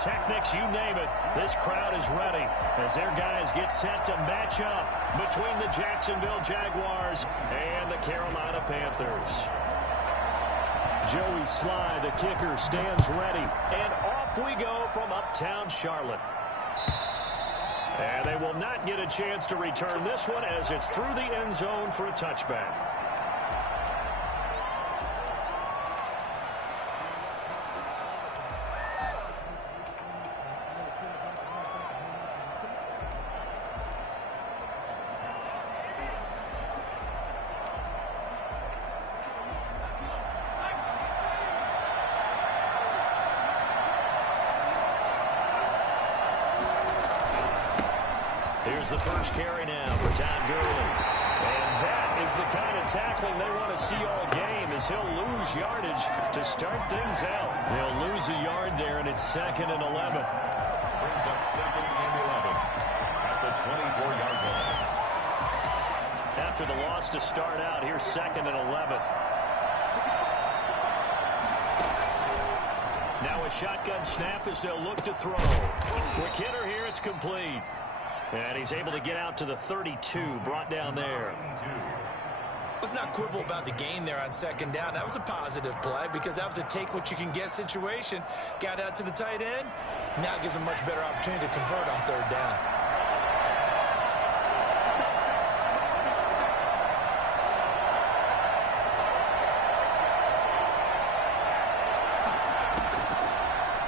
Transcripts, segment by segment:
pyrotechnics, you name it. This crowd is ready as their guys get set to match up between the Jacksonville Jaguars and the Carolina Panthers. Joey Sly, the kicker, stands ready. And off we go from uptown Charlotte. And they will not get a chance to return this one as it's through the end zone for a touchback. Here's the first carry now for Todd Gurley. And that is the kind of tackling they want to see all game as he'll lose yardage to start things out. They'll lose a yard there, and it's 2nd and 11. Brings up 2nd and 11 at the 24-yard line. After the loss to start out, here's 2nd and 11. Now a shotgun snap as they'll look to throw. Quick hitter here, it's complete. And he's able to get out to the 32, brought down there. Let's not quibble about the gain there on 2nd down. That was a positive play because that was a take-what-you-can-get situation. Got out to the tight end. Now it gives him much better opportunity to convert on 3rd down.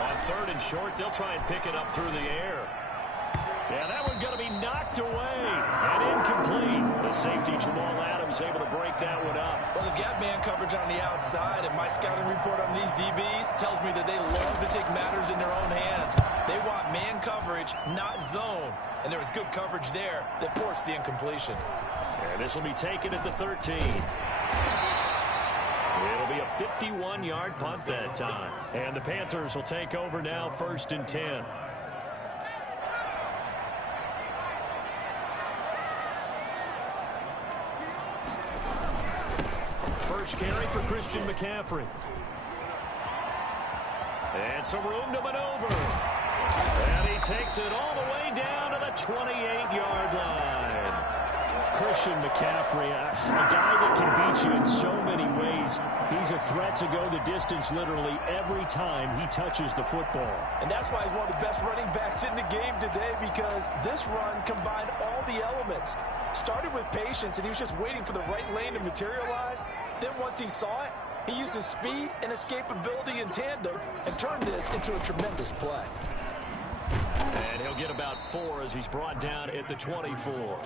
On 3rd and short, they'll try and pick it up through the air. Yeah, that one's going to be knocked away and incomplete. The safety, Jamal Adams, able to break that one up. Well, they've got man coverage on the outside, and my scouting report on these DBs tells me that they love to take matters in their own hands. They want man coverage, not zone. And there was good coverage there that forced the incompletion. And this will be taken at the 13. It'll be a 51-yard punt that time. And the Panthers will take over now, 1st and 10. First carry for Christian McCaffrey. And some room to maneuver. And he takes it all the way down to the 28-yard line. Christian McCaffrey, a guy that can beat you in so many ways. He's a threat to go the distance literally every time he touches the football. And that's why he's one of the best running backs in the game today, because this run combined all the elements. Started with patience, and he was just waiting for the right lane to materialize. Then once he saw it, he used his speed and escapability in tandem and turned this into a tremendous play. And he'll get about 4 as he's brought down at the 24.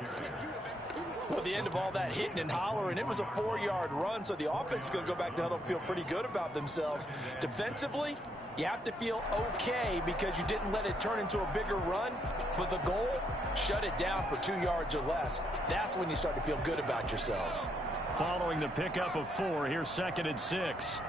Well, at the end of all that hitting and hollering, it was a 4-yard run, so the offense is going to go back to huddle and feel pretty good about themselves. Defensively, you have to feel okay because you didn't let it turn into a bigger run, but the goal, shut it down for 2 yards or less. That's when you start to feel good about yourselves. Following the pickup of 4, here's 2nd and 6.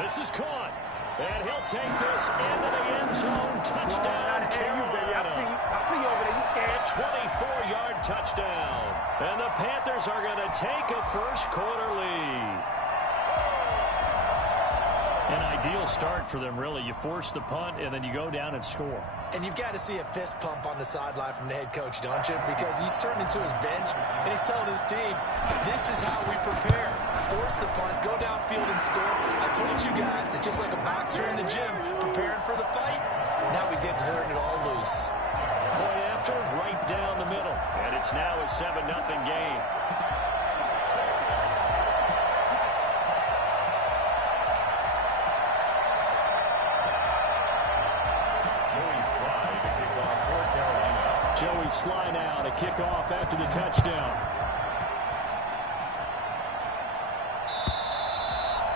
This is caught. And he'll take this into the end zone. Touchdown, Carolina. I see you over there. You scared? 24-yard touchdown. And the Panthers are going to take a first-quarter lead. An ideal start for them, really. You force the punt, and then you go down and score. And you've got to see a fist pump on the sideline from the head coach, don't you? Because he's turned into his bench, and he's telling his team, this is how we prepare. Force the punt, go downfield and score. I told you guys, it's just like a boxer in the gym preparing for the fight. Now we get to turn it all loose. Point after, right down the middle. And it's now a 7-0 game. Joey Sly now to kick off after the touchdown.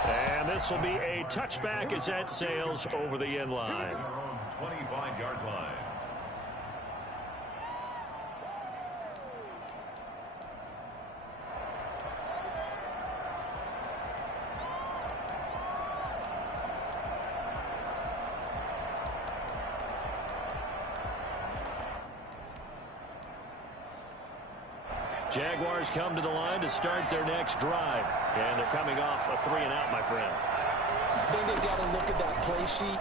And this will be a touchback as that sails over the end line. 25-yard line. Jaguars come to the line to start their next drive. And they're coming off a 3-and-out, my friend. I think they've got to look at that play sheet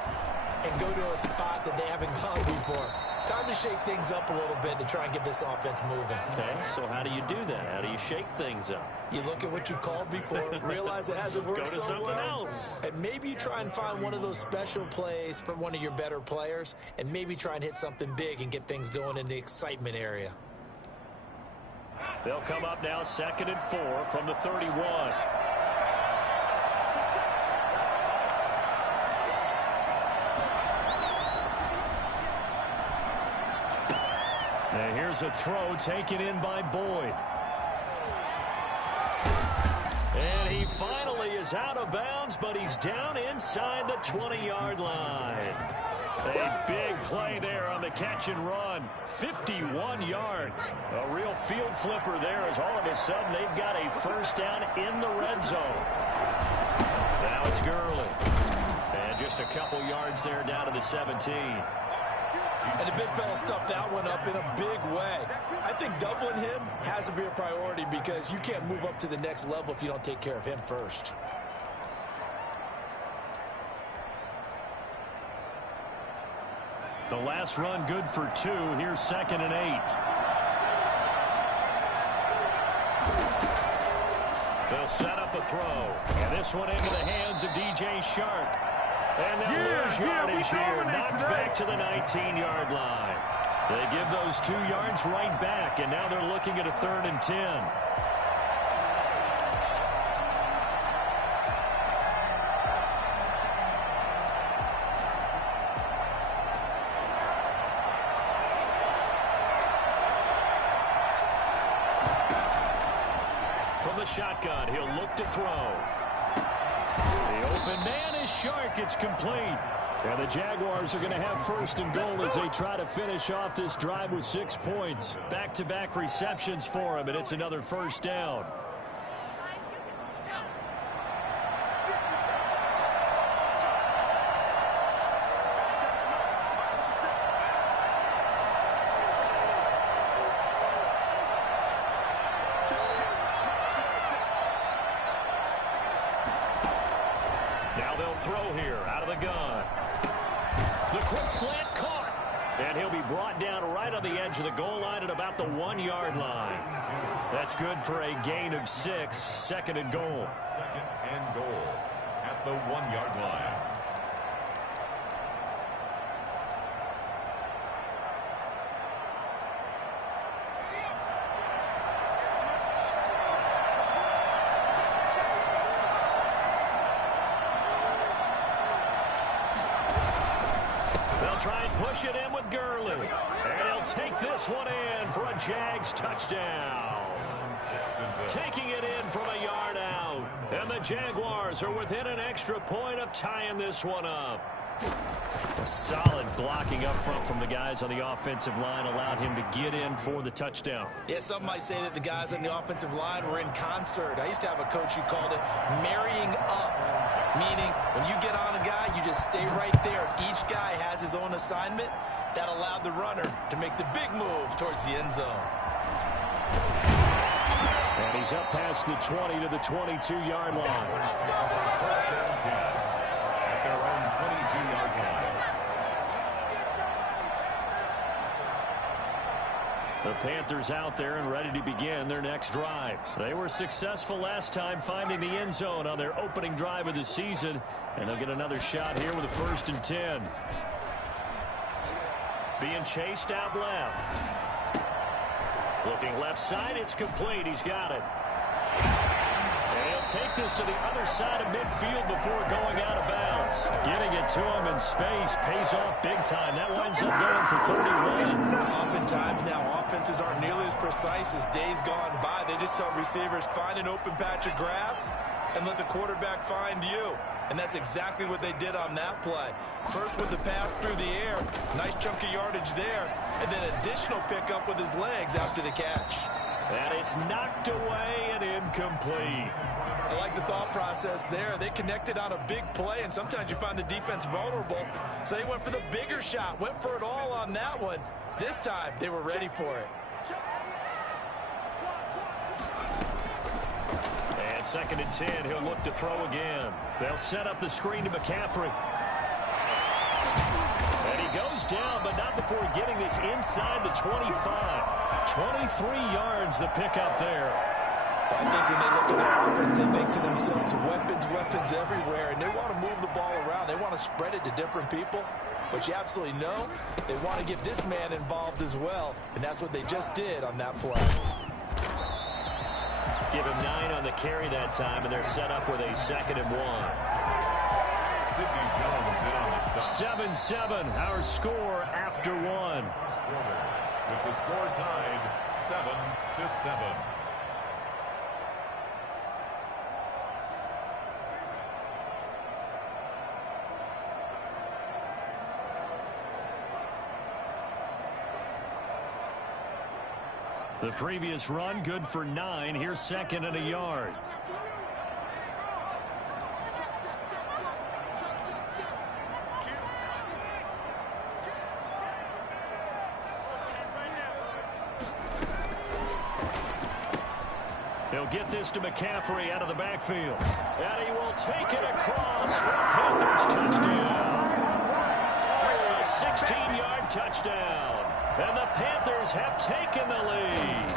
and go to a spot that they haven't gone before. Time to shake things up a little bit to try and get this offense moving. Okay, so how do you do that? How do you shake things up? You look at what you've called before, realize it hasn't worked Go to so something well, else. and maybe you try and find one of those special plays from one of your better players, and maybe try and hit something big and get things going in the excitement area. They'll come up now 2nd and 4 from the 31. Now here's a throw taken in by Boyd. And he finally is out of bounds, but he's down inside the 20-yard line. A big play there on the catch and run. 51 yards. A real field flipper there as all of a sudden they've got a first down in the red zone. Now it's Gurley. And just a couple yards there down to the 17. And the big fella stuffed that one up in a big way. I think doubling him has to be a priority because you can't move up to the next level if you don't take care of him first. The last run good for 2. Here's 2nd and 8. They'll set up a throw. And this one into the hands of DJ Shark. And they'll lose yardage here. Knocked back to the 19-yard line. They give those 2 yards right back. And now they're looking at a 3rd and 10. From the shotgun, he'll look to throw. The open man is Shark. It's complete. And the Jaguars are going to have 1st and goal as they try to finish off this drive with 6 points. Back-to-back receptions for him, and it's another first down. Now they'll throw here out of the gun. The quick slant caught. And he'll be brought down right on the edge of the goal line at about the 1-yard line. That's good for a gain of 6. 2nd and goal. 2nd and goal at the 1-yard line. Try and push it in with Gurley. And he'll take this one in for a Jags touchdown. Taking it in from a yard out. And the Jaguars are within an extra point of tying this one up. A solid blocking up front from the guys on the offensive line allowed him to get in for the touchdown. Yeah, some might say that the guys on the offensive line were in concert. I used to have a coach who called it marrying up, meaning when you get on a guy, you just stay right there. Each guy has his own assignment. That allowed the runner to make the big move towards the end zone. And he's up past the 20 to the 22-yard line. At their own 22-yard line. The Panthers out there and ready to begin their next drive. They were successful last time finding the end zone on their opening drive of the season, and they'll get another shot here with a 1st and 10. Being chased out left. Looking left side, it's complete. He's got it. And he'll take this to the other side of midfield before going out of bounds. Getting it to him in space pays off big time. That winds up going for 31. Oftentimes now, offenses aren't nearly as precise as days gone by. They just tell receivers, find an open patch of grass and let the quarterback find you. And that's exactly what they did on that play. First with the pass through the air, nice chunk of yardage there, and then additional pickup with his legs after the catch. And it's knocked away and incomplete. I like the thought process there. They connected on a big play, and sometimes you find the defense vulnerable. So they went for the bigger shot, went for it all on that one. This time, they were ready for it. 2nd and 10. He'll look to throw again. They'll set up the screen to McCaffrey. And he goes down, but not before getting this inside the 25. 23 yards the pickup there. I think when they look at their offense, they think to themselves, weapons everywhere, and they want to move the ball around. They want to spread it to different people. But you absolutely know they want to get this man involved as well, and that's what they just did on that play. Give him 9 on the carry that time, and they're set up with a 2nd and 1. 7-7, our score after 1. With the score tied 7-7. The previous run good for 9. Here's 2nd and a yard. He'll get this to McCaffrey out of the backfield. And he will take it across for a Panthers touchdown. A 16-yard touchdown. And the Panthers have taken the lead.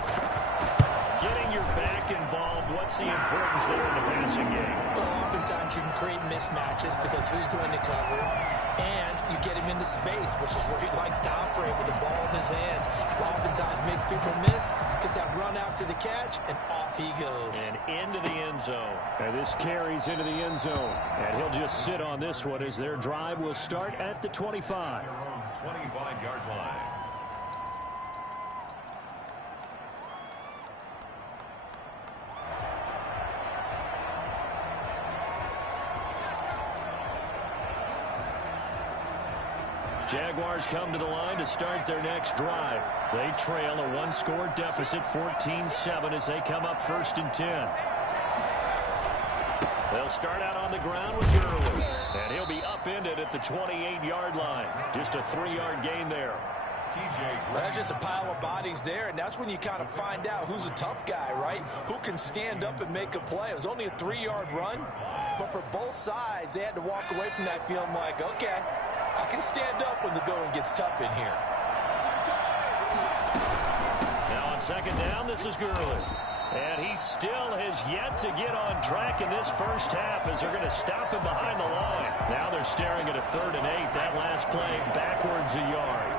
Getting your back involved, what's the importance there in the passing game? Well, oftentimes you can create mismatches because who's going to cover, and you get him into space, which is where he likes to operate with the ball in his hands. Oftentimes makes people miss, gets that run after the catch, and off he goes. And into the end zone. And this carries into the end zone. And he'll just sit on this one as their drive will start at the 25. 25-yard line. Jaguars come to the line to start their next drive. They trail a 1-score deficit, 14-7, as they come up 1st and 10. They'll start out on the ground with Gurley. And he'll be upended at the 28-yard line. Just a 3-yard gain there. Well, that's just a pile of bodies there, and that's when you kind of find out who's a tough guy, right? Who can stand up and make a play. It was only a 3-yard run, but for both sides, they had to walk away from that feeling like, okay, I can stand up when the going gets tough in here. Now on 2nd down, this is Gurley. And he still has yet to get on track in this first half as they're going to stop him behind the line. Now they're staring at a 3rd and 8. That last play backwards a yard.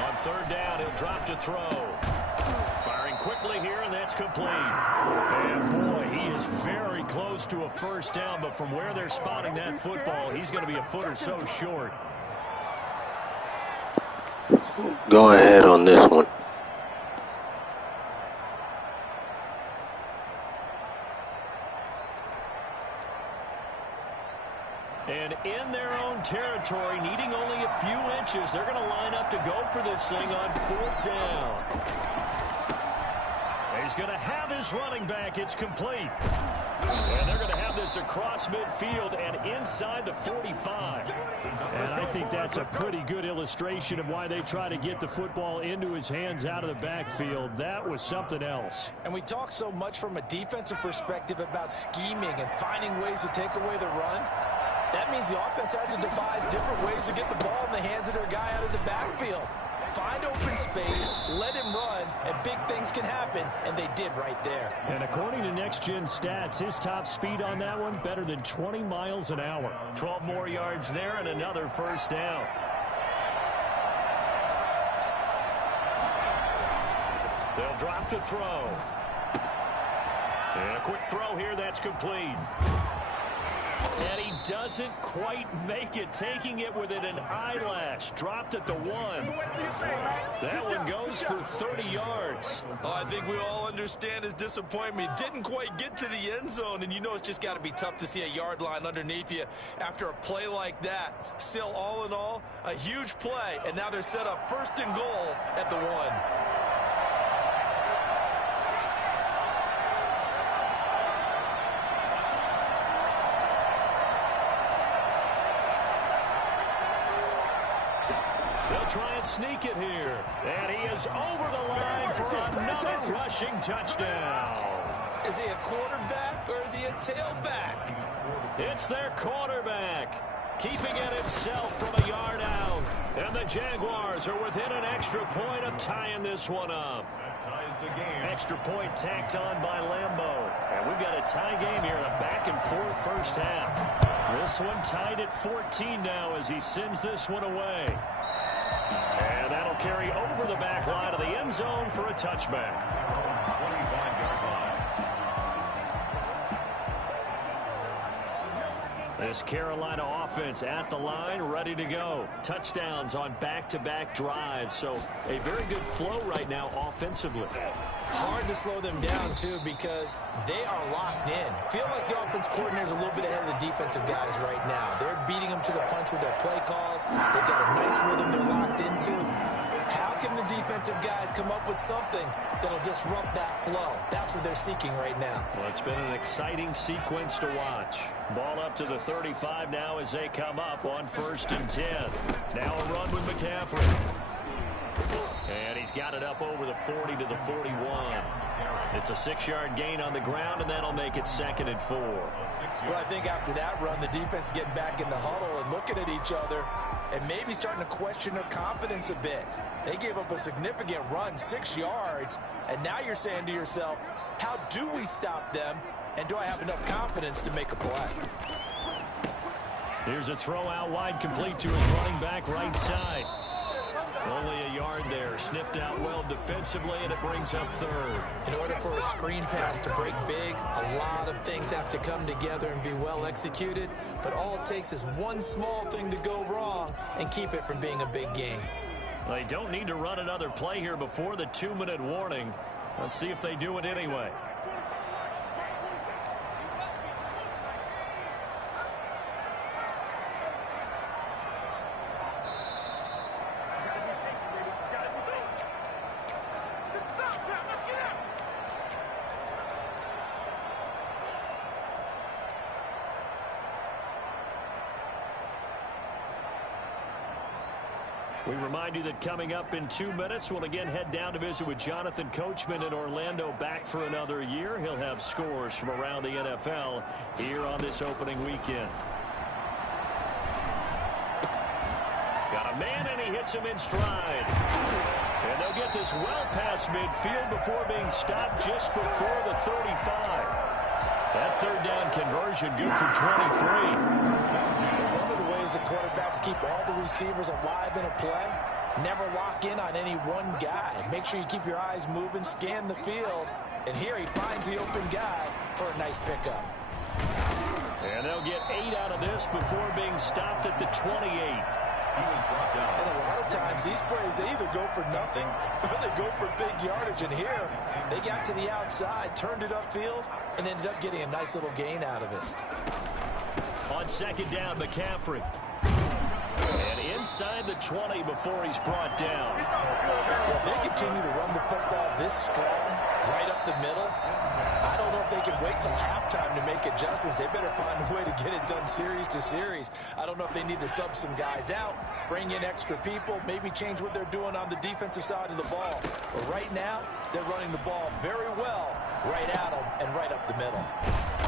On 3rd down, he'll drop to throw. Firing quickly here, and that's complete. And boy, he is very close to a first down, but from where they're spotting that football, he's going to be a foot or so short. Go ahead on this one. And in their own territory, needing only a few inches, they're going to line up to go for this thing on 4th down. He's going to have his running back. It's complete. And they're going to have this across midfield and inside the 45. And I think that's a pretty good illustration of why they try to get the football into his hands out of the backfield. That was something else. And we talk so much from a defensive perspective about scheming and finding ways to take away the run. That means the offense has to devise different ways to get the ball in the hands of their guy out of the backfield. Find open space, let him run, and big things can happen, and they did right there. And according to Next Gen Stats, his top speed on that one, better than 20 miles an hour. 12 more yards there and another first down. They'll drop to throw. And a quick throw here, that's complete. And he doesn't quite make it, taking it within an eyelash. Dropped at the 1. That one goes for 30 yards. Oh, I think we all understand his disappointment. Didn't quite get to the end zone, and you know it's just got to be tough to see a yard line underneath you after a play like that. Still, all in all, a huge play, and now they're set up 1st and goal at the 1. sneak it here. And he is over the line for another rushing touchdown. Is he a quarterback or is he a tailback? It's their quarterback, keeping it himself from a yard out. And the Jaguars are within an extra point of tying this one up. Ties the game. Extra point tacked on by Lambeau. And we've got a tie game here in a back-and-forth first half. This one tied at 14 now as he sends this one away. And that'll carry over the back line of the end zone for a touchback. 25-yard line. This Carolina offense at the line, ready to go. Touchdowns on back-to-back drives, so a very good flow right now offensively. Hard to slow them down, too, because they are locked in. Feel like the offense coordinator's a little bit ahead of the defensive guys right now. They're beating them to the punch with their play calls. They've got a nice rhythm they're locked into. How can the defensive guys come up with something that'll disrupt that flow? That's what they're seeking right now. Well, it's been an exciting sequence to watch. Ball up to the 35 now as they come up on 1st and 10. Now a run with McCaffrey. And he's got it up over the 40 to the 41. It's a 6-yard gain on the ground, and that'll make it 2nd and 4. Well, I think after that run, the defense is getting back in the huddle and looking at each other and maybe starting to question their confidence a bit. They gave up a significant run, 6 yards, and now you're saying to yourself, how do we stop them, and do I have enough confidence to make a play? Here's a throw out wide, complete to his running back right side. Only a yard there, sniffed out well defensively, and it brings up 3rd. In order for a screen pass to break big, a lot of things have to come together and be well executed, but all it takes is one small thing to go wrong and keep it from being a big game. They don't need to run another play here before the 2-minute warning. Let's see if they do it anyway. We remind you that coming up in 2 minutes, we'll again head down to visit with Jonathan Coachman in Orlando, back for another year. He'll have scores from around the NFL here on this opening weekend. Got a man, and he hits him in stride. And they'll get this well past midfield before being stopped just before the 35. That 3rd down conversion good for 23. One of the ways the quarterbacks keep all the receivers alive in a play, never lock in on any one guy. Make sure you keep your eyes moving, scan the field, and here he finds the open guy for a nice pickup. And they'll get 8 out of this before being stopped at the 28. He was brought down. And a lot of times these plays, they either go for nothing or they go for big yardage. And here, they got to the outside, turned it upfield, and ended up getting a nice little gain out of it. On 2nd down, McCaffrey. And inside the 20 before he's brought down. If they continue to run the football this strong, right up the middle, I don't know if they can wait till halftime to make adjustments. They better find a way to get it done series to series. I don't know if they need to sub some guys out, bring in extra people, maybe change what they're doing on the defensive side of the ball. But right now, they're running the ball very well right at them and right up the middle.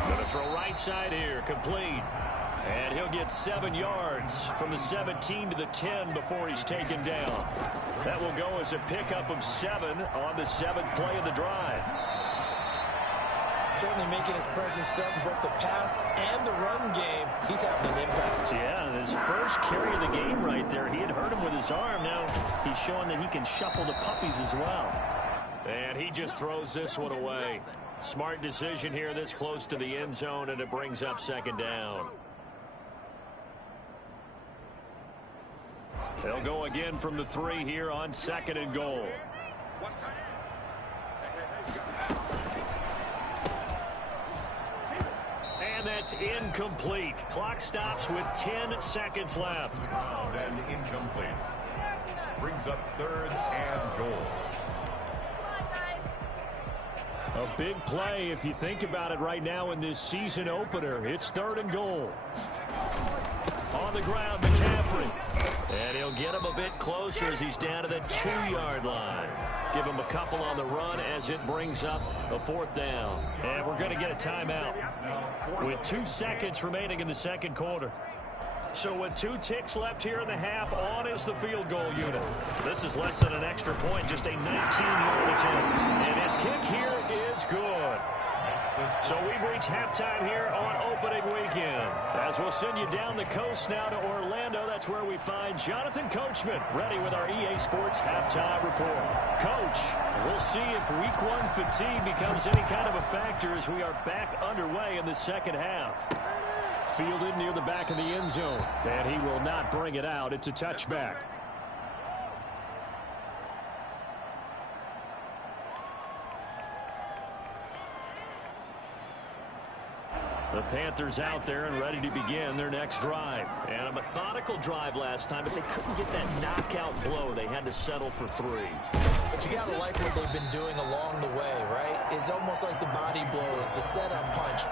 Going to throw right side here, complete. And he'll get 7 yards from the 17 to the 10 before he's taken down. That will go as a pickup of 7 on the 7th play of the drive. Certainly making his presence felt in both the pass and the run game. He's having an impact. Yeah, his first carry of the game right there. He had hurt him with his arm. Now he's showing that he can shuffle the puppies as well. And he just throws this one away. Smart decision here this close to the end zone, and it brings up 2nd down. They'll go again from the 3 here on 2nd and goal. And that's incomplete. Clock stops with 10 seconds left. And incomplete. Brings up 3rd and goal. A big play if you think about it right now in this season opener. It's 3rd and goal. On the ground, McCaffrey. And he'll get him a bit closer as he's down to the 2-yard line. Give him a couple on the run as it brings up a 4th down. And we're going to get a timeout with 2 seconds remaining in the second quarter. So with 2 ticks left here in the half, on is the field goal unit. This is less than an extra point, just a 19-yard attempt. And his kick here is good. So we've reached halftime here on opening weekend. As we'll send you down the coast now to Orlando, that's where we find Jonathan Coachman ready with our EA Sports halftime report. Coach, we'll see if week 1 fatigue becomes any kind of a factor as we are back underway in the second half. Fielded near the back of the end zone, and he will not bring it out. It's a touchback. The Panthers out there and ready to begin their next drive. And a methodical drive last time, but they couldn't get that knockout blow. They had to settle for 3. But you got to like what they've been doing along the way, right? It's almost like the body blows, the setup punch.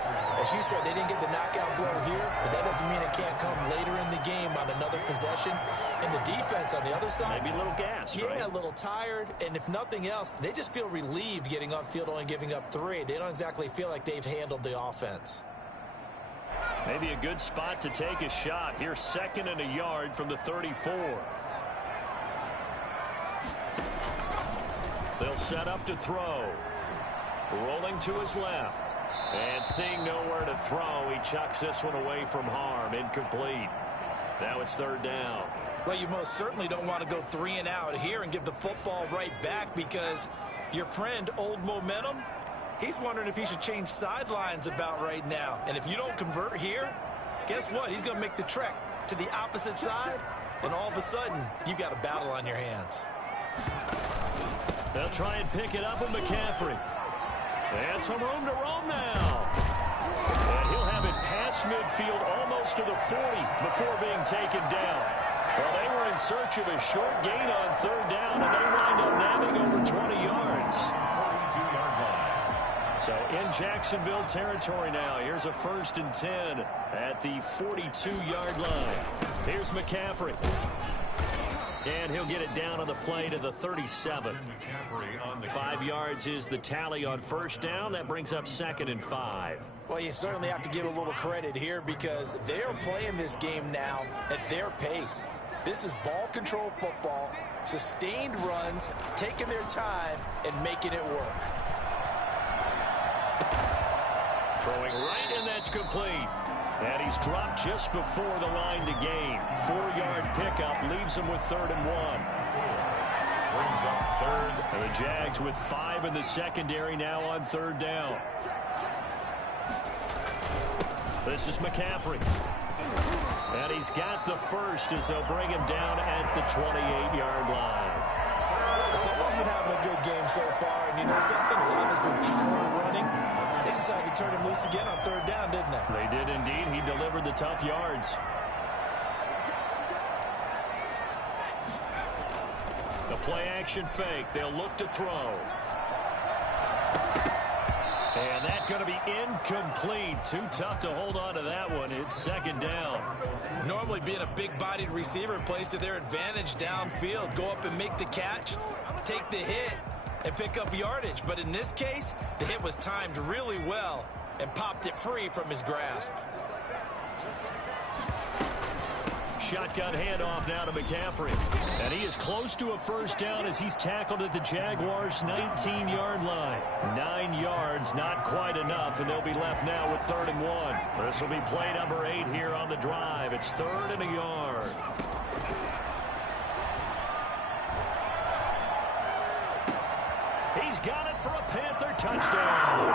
As you said, they didn't get the knockout blow here, but that doesn't mean it can't come later in the game on another possession. And the defense on the other side, maybe a little gas, yeah, right? A little tired. And if nothing else, they just feel relieved getting upfield, only giving up 3. They don't exactly feel like they've handled the offense. Maybe a good spot to take a shot. Here's 2nd and a yard from the 34. They'll set up to throw. Rolling to his left. And seeing nowhere to throw, he chucks this one away from harm. Incomplete. Now it's 3rd down. Well, you most certainly don't want to go 3 and out here and give the football right back, because your friend, Old Momentum, he's wondering if he should change sidelines about right now. And if you don't convert here, guess what? He's going to make the trek to the opposite side, and all of a sudden, you've got a battle on your hands. They'll try and pick it up with McCaffrey. And some room to roam now. And he'll have it past midfield almost to the 40 before being taken down. Well, they were in search of a short gain on 3rd down, and they wind up nabbing over 20 yards. 42-yard line. So in Jacksonville territory now. Here's a 1st and 10 at the 42-yard line. Here's McCaffrey. And he'll get it down on the play to the 37. 5 yards is the tally on 1st down. That brings up 2nd and 5. Well, you certainly have to give a little credit here, because they're playing this game now at their pace. This is ball control football, sustained runs, taking their time, and making it work. Throwing right, and that's complete. And he's dropped just before the line to gain. 4-yard pickup leaves him with 3rd and 1. Brings up 3rd. And the Jags with 5 in the secondary now on 3rd down. This is McCaffrey. And he's got the first as they'll bring him down at the 28-yard line. Someone's been having a good game so far, and you know something? A lot has been power running. They decided to turn him loose again on 3rd down, didn't they? They did indeed. He delivered the tough yards. The play-action fake. They'll look to throw. And that's going to be incomplete. Too tough to hold on to that one. It's 2nd down. Normally being a big-bodied receiver plays to their advantage downfield. Go up and make the catch, take the hit, and pick up yardage. But in this case, the hit was timed really well and popped it free from his grasp. Shotgun handoff now to McCaffrey. And he is close to a 1st down as he's tackled at the Jaguars' 19-yard line. 9 yards, not quite enough, and they'll be left now with 3rd and 1. This will be play number 8 here on the drive. It's 3rd and a yard. He's got it for a Panther touchdown.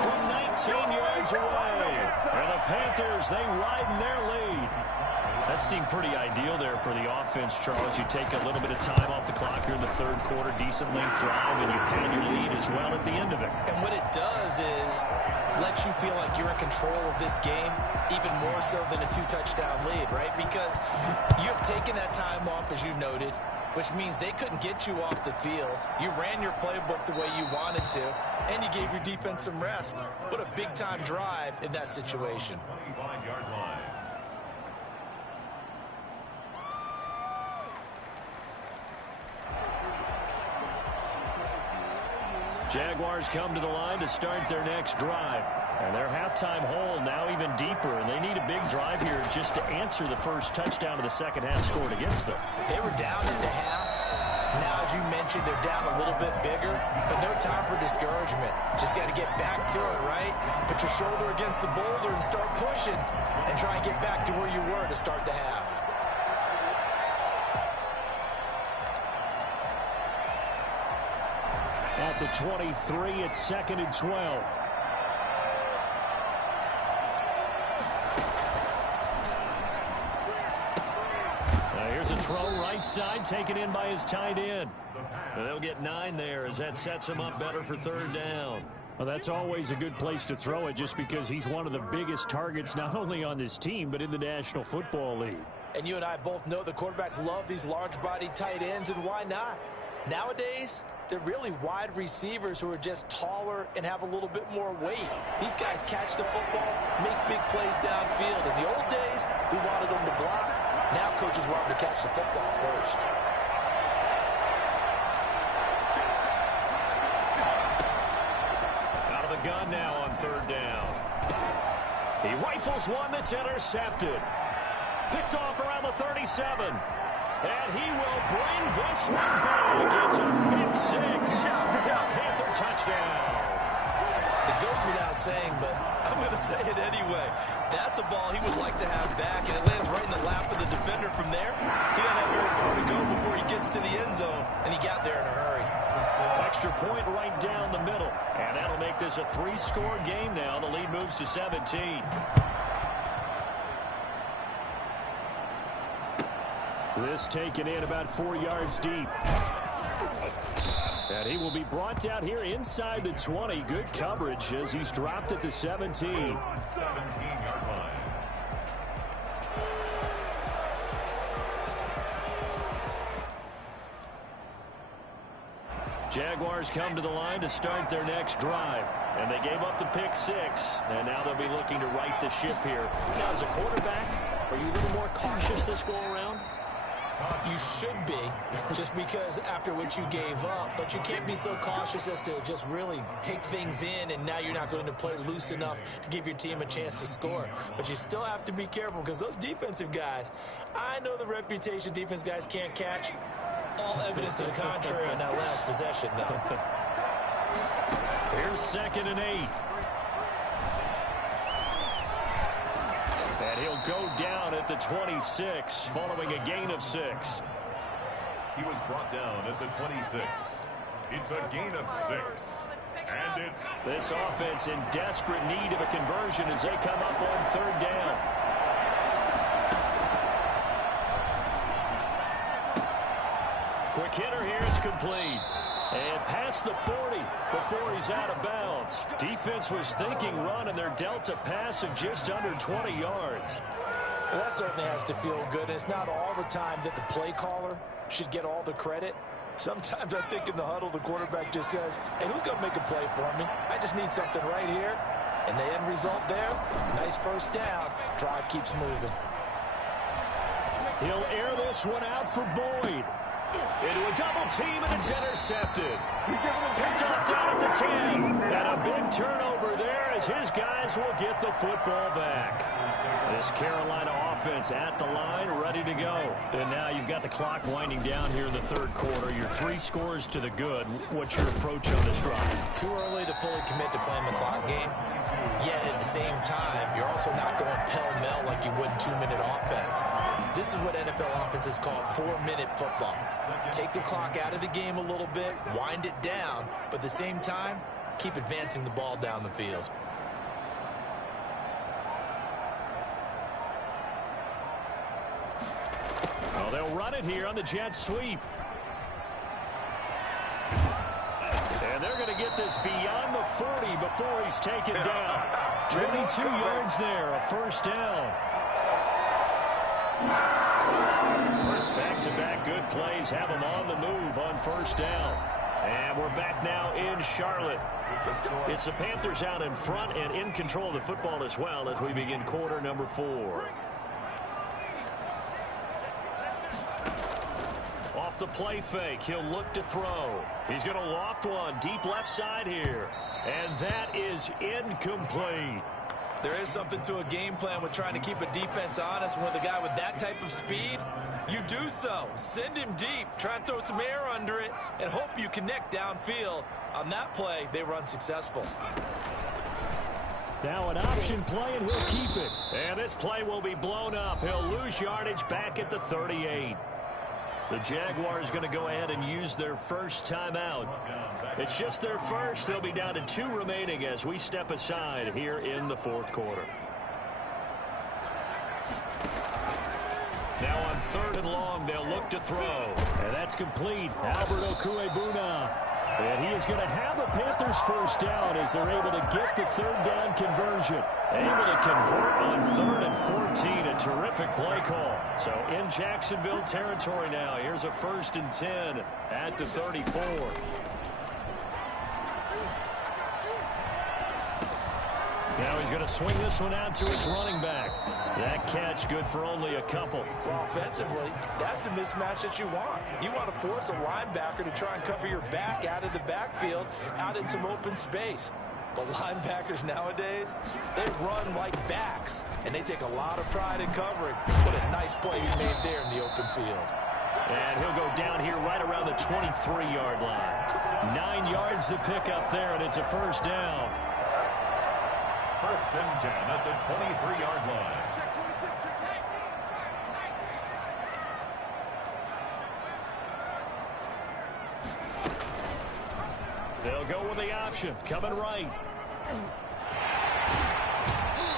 From 19 yards away. And the Panthers, they widen their lead. That seemed pretty ideal there for the offense, Charles. You take a little bit of time off the clock here in the 3rd quarter, decent length drive, and you pad your lead as well at the end of it. And what it does is let you feel like you're in control of this game, even more so than a 2-touchdown lead, right? Because you have taken that time off, as you noted, which means they couldn't get you off the field. You ran your playbook the way you wanted to, and you gave your defense some rest. What a big-time drive in that situation. 25-yard line. Jaguars come to the line to start their next drive. And their halftime hole now even deeper, and they need a big drive here just to answer the first touchdown of the second half scored against them. They were down at the half. Now, as you mentioned, they're down a little bit bigger, but no time for discouragement. Just got to get back to it, right? Put your shoulder against the boulder and start pushing and try and get back to where you were to start the half. At the 23, it's 2nd and 12. Here's a throw right side, taken in by his tight end. And they'll get 9 there as that sets him up better for 3rd down. Well, that's always a good place to throw it just because he's one of the biggest targets not only on this team but in the National Football League. And you and I both know the quarterbacks love these large-bodied tight ends, and why not? Nowadays, they're really wide receivers who are just taller and have a little bit more weight. These guys catch the football, make big plays downfield. In the old days, we wanted them to block. Now coaches want them to catch the football first. Out of the gun now on 3rd down. He rifles one that's intercepted. Picked off around the 37. And he will bring this one back. It's a pick 6. Panther touchdown. It goes without saying, but I'm going to say it anyway. That's a ball he would like to have back, and it lands right in the lap of the defender from there. He doesn't have very far to go before he gets to the end zone, and he got there in a hurry. Extra point right down the middle. And that'll make this a 3-score game now. The lead moves to 17. This taken in about 4 yards deep. And he will be brought down here inside the 20. Good coverage as he's dropped at the 17. 17-yard line. Jaguars come to the line to start their next drive. And they gave up the pick 6. And now they'll be looking to right the ship here. Now, as a quarterback, are you a little more cautious this go-around? You should be, just because after what you gave up, but you can't be so cautious as to just really take things in, and now you're not going to play loose enough to give your team a chance to score. But you still have to be careful because those defensive guys, I know the reputation defense guys can't catch. All evidence to the contrary on that last possession, though. Here's 2nd and 8. And he'll go down at the 26 following a gain of 6. He was brought down at the 26. It's a gain of 6. And it's... This offense in desperate need of a conversion as they come up on 3rd down. Quick hitter here, it's complete. And past the 40 before he's out of bounds. Defense was thinking run, and they're dealt a pass of just under 20 yards. Well, that certainly has to feel good. And it's not all the time that the play caller should get all the credit. Sometimes I think in the huddle, the quarterback just says, hey, who's going to make a play for me? I just need something right here. And the end result there, nice first down. Drive keeps moving. He'll air this one out for Boyd. Into a double team, and it's intercepted. Picked off down at the 10. And a big turnover there as his guys will get the football back. This Carolina offense at the line, ready to go. And now you've got the clock winding down here in the 3rd quarter. You're 3 scores to the good. What's your approach on this drive? Too early to fully commit to playing the clock game. Yet at the same time, you're also not going pell-mell like you would in 2-minute offense. This is what NFL offenses call 4-minute football. Take the clock out of the game a little bit, wind it down, but at the same time, keep advancing the ball down the field. Well, they'll run it here on the jet sweep. And they're going to get this beyond the 40 before he's taken down. 22 yards there, a first down. Back-to-back good plays have them on the move on first down. And we're back now in Charlotte. It's the Panthers out in front and in control of the football as well as we begin quarter number 4. Off the play fake. He'll look to throw. He's going to loft one deep left side here. And that is incomplete. There is something to a game plan with trying to keep a defense honest. With a guy with that type of speed, you do so. Send him deep. Try and throw some air under it and hope you connect downfield. On that play, they were unsuccessful. Now an option play, and he'll keep it. And this play will be blown up. He'll lose yardage back at the 38. The Jaguars going to go ahead and use their first timeout. It's just their first. They'll be down to 2 remaining as we step aside here in the fourth quarter. Now on 3rd and long, they'll look to throw. And that's complete. Albert Okuebuna. And he is going to have a Panthers first down as they're able to get the 3rd down conversion. Able to convert on 3rd and 14. A terrific play call. So in Jacksonville territory now. Here's a 1st and 10 at the 34. Now he's going to swing this one out to his running back. That catch good for only a couple. Well, offensively, that's the mismatch that you want. You want to force a linebacker to try and cover your back out of the backfield, out in some open space. But linebackers nowadays, they run like backs, and they take a lot of pride in covering. What a nice play he made there in the open field. And he'll go down here right around the 23-yard line. 9 yards to pick up there, and it's a first down. 1st and 10 at the 23-yard line. They'll go with the option. Coming right.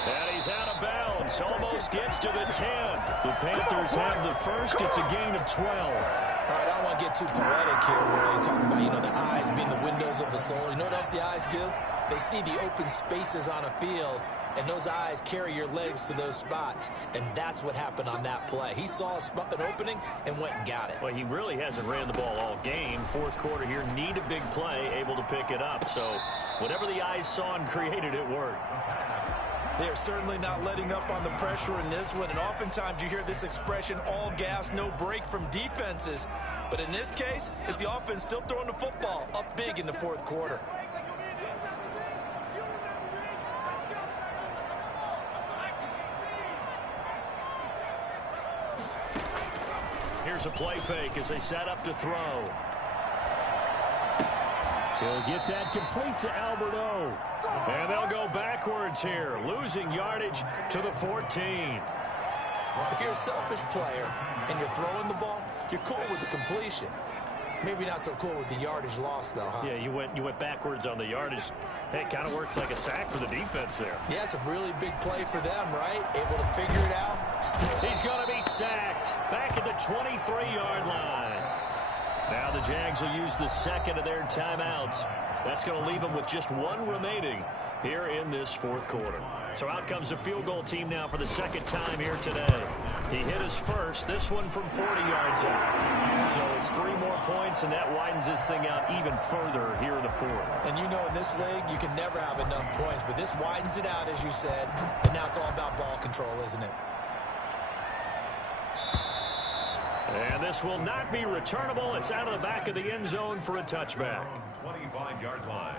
And he's out of bounds. Almost gets to the 10. The Panthers have the first. It's a gain of 12. All right, I don't want to get too poetic here where they talk about, the eyes being the windows of the soul. You know what else the eyes do? They see the open spaces on a field, and those eyes carry your legs to those spots, and that's what happened on that play. He saw an opening and went and got it. Well, he really hasn't ran the ball all game. Fourth quarter here, need a big play, able to pick it up. So whatever the eyes saw and created, it worked. They are certainly not letting up on the pressure in this one, and oftentimes you hear this expression, all gas, no break from defenses. But in this case, it's the offense still throwing the football up big in the fourth quarter. Here's a play fake as they set up to throw. He'll get that complete to Albert O. And they'll go backwards here, losing yardage to the 14. If you're a selfish player and you're throwing the ball, you're cool with the completion. Maybe not so cool with the yardage loss, though, huh? Yeah, you went backwards on the yardage. Hey, it kind of works like a sack for the defense there. Yeah, it's a really big play for them, right? Able to figure it out. He's going to be sacked back at the 23-yard line. Now the Jags will use the second of their timeouts. That's going to leave them with just 1 remaining here in this fourth quarter. So out comes the field goal team now for the second time here today. He hit his first, this one from 40 yards out. So it's 3 more points, and that widens this thing out even further here in the fourth. And you know in this league, you can never have enough points, but this widens it out, as you said, and now it's all about ball control, isn't it? And this will not be returnable. It's out of the back of the end zone for a touchback. 25-yard line.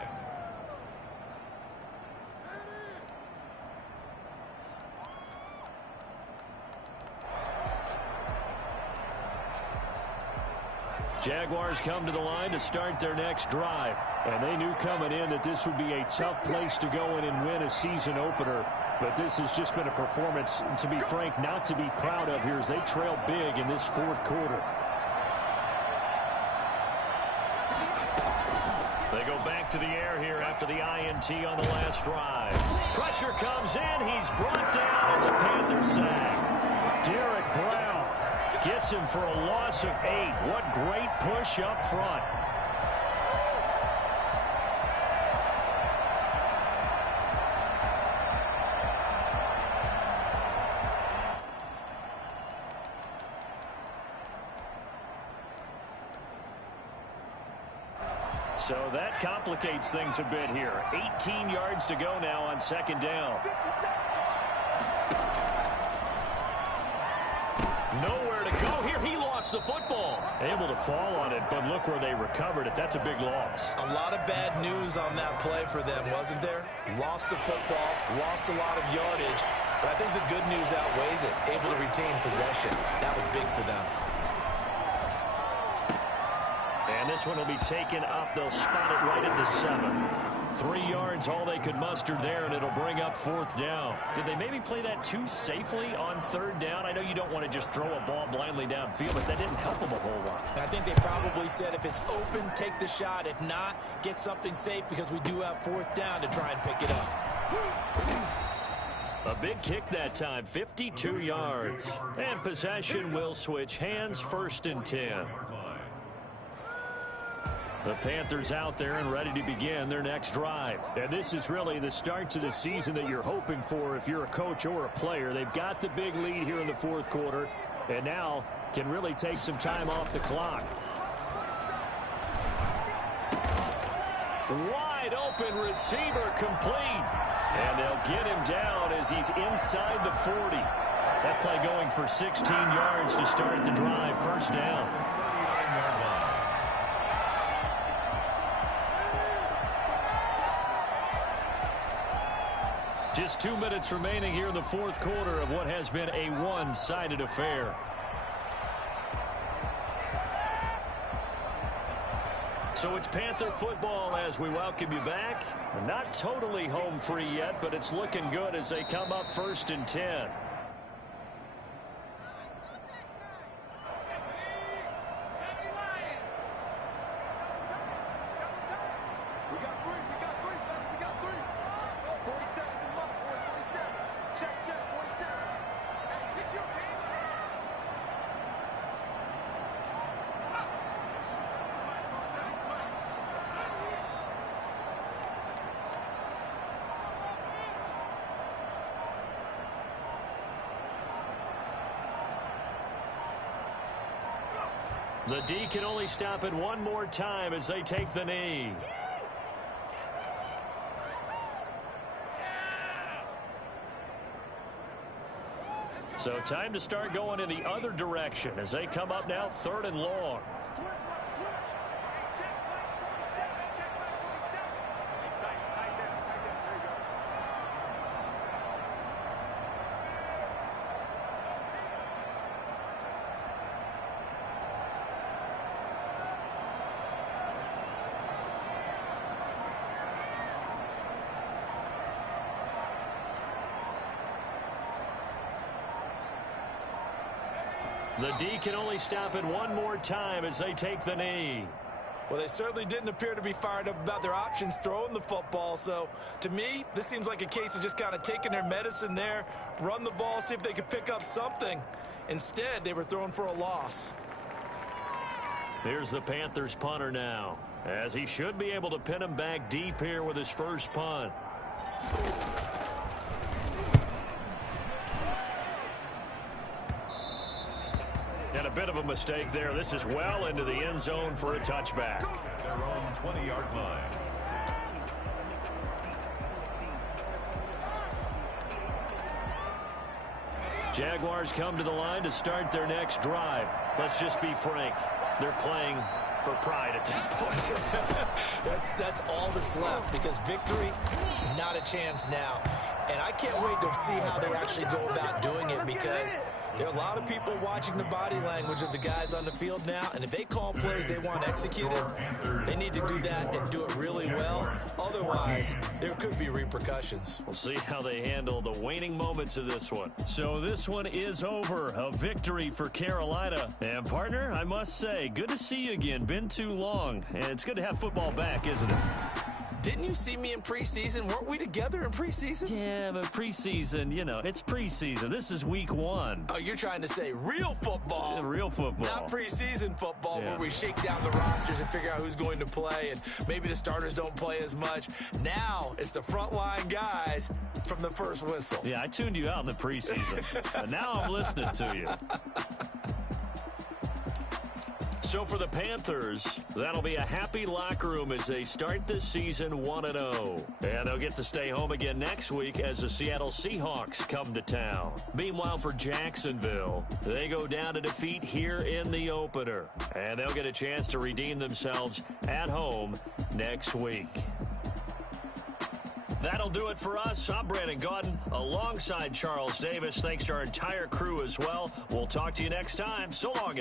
Jaguars come to the line to start their next drive. And they knew coming in that this would be a tough place to go in and win a season opener. But this has just been a performance, to be frank, not to be proud of here as they trail big in this fourth quarter. They go back to the air here after the INT on the last drive. Pressure comes in. He's brought down. It's a Panther sack. Derek Brown gets him for a loss of 8. What great push up front. So that complicates things a bit here. 18 yards to go now on second down. Nowhere to go here. He lost lost the football. Able to fall on it, but look where they recovered it. That's a big loss. A lot of bad news on that play for them, wasn't there? Lost the football, lost a lot of yardage, but I think the good news outweighs it. Able to retain possession. That was big for them. And this one will be taken up. They'll spot it right at the 7. 3 yards, all they could muster there, and it'll bring up 4th down. Did they maybe play that too safely on 3rd down? I know you don't want to just throw a ball blindly downfield, but that didn't help them a whole lot. I think they probably said if it's open, take the shot. If not, get something safe because we do have 4th down to try and pick it up. A big kick that time, 52 yards. And possession will switch hands, 1st and 10. The Panthers out there and ready to begin their next drive. And this is really the start to the season that you're hoping for if you're a coach or a player. They've got the big lead here in the 4th quarter and now can really take some time off the clock. Wide open receiver complete. And they'll get him down as he's inside the 40. That play going for 16 yards to start the drive. 1st down. Just 2 minutes remaining here in the 4th quarter of what has been a one-sided affair. So it's Panther football as we welcome you back. Not totally home free yet, but it's looking good as they come up 1st and 10. The D can only stop it one more time as they take the knee. So time to start going in the other direction as they come up now 3rd and long. The D can only stop it one more time as they take the knee. Well, they certainly didn't appear to be fired up about their options throwing the football. So, to me, this seems like a case of just kind of taking their medicine there, run the ball, see if they could pick up something. Instead, they were throwing for a loss. Here's the Panthers punter now, as he should be able to pin him back deep here with his first punt. And a bit of a mistake there. This is well into the end zone for a touchback. Their own 20-yard line. Jaguars come to the line to start their next drive. Let's just be frank. They're playing for pride at this point. That's all that's left, because victory, not a chance now. And I can't wait to see how they actually go about doing it, because there are a lot of people watching the body language of the guys on the field now, and if they call plays they want executed, they need to do that and do it really well. Otherwise, there could be repercussions. We'll see how they handle the waning moments of this one. So this one is over. A victory for Carolina. And partner, I must say, good to see you again. Been too long. And it's good to have football back, isn't it? Didn't you see me in preseason? Weren't we together in preseason? Yeah, but preseason, you know, it's preseason. This is week 1. Oh, you're trying to say real football. Yeah, real football. Not preseason football, where we shake down the rosters and figure out who's going to play, and maybe the starters don't play as much. Now it's the frontline guys from the first whistle. Yeah, I tuned you out in the preseason. And now I'm listening to you. So for the Panthers, that'll be a happy locker room as they start the season 1-0. And they'll get to stay home again next week as the Seattle Seahawks come to town. Meanwhile, for Jacksonville, they go down to defeat here in the opener. And they'll get a chance to redeem themselves at home next week. That'll do it for us. I'm Brandon Gaudin alongside Charles Davis. Thanks to our entire crew as well. We'll talk to you next time. So long, everyone.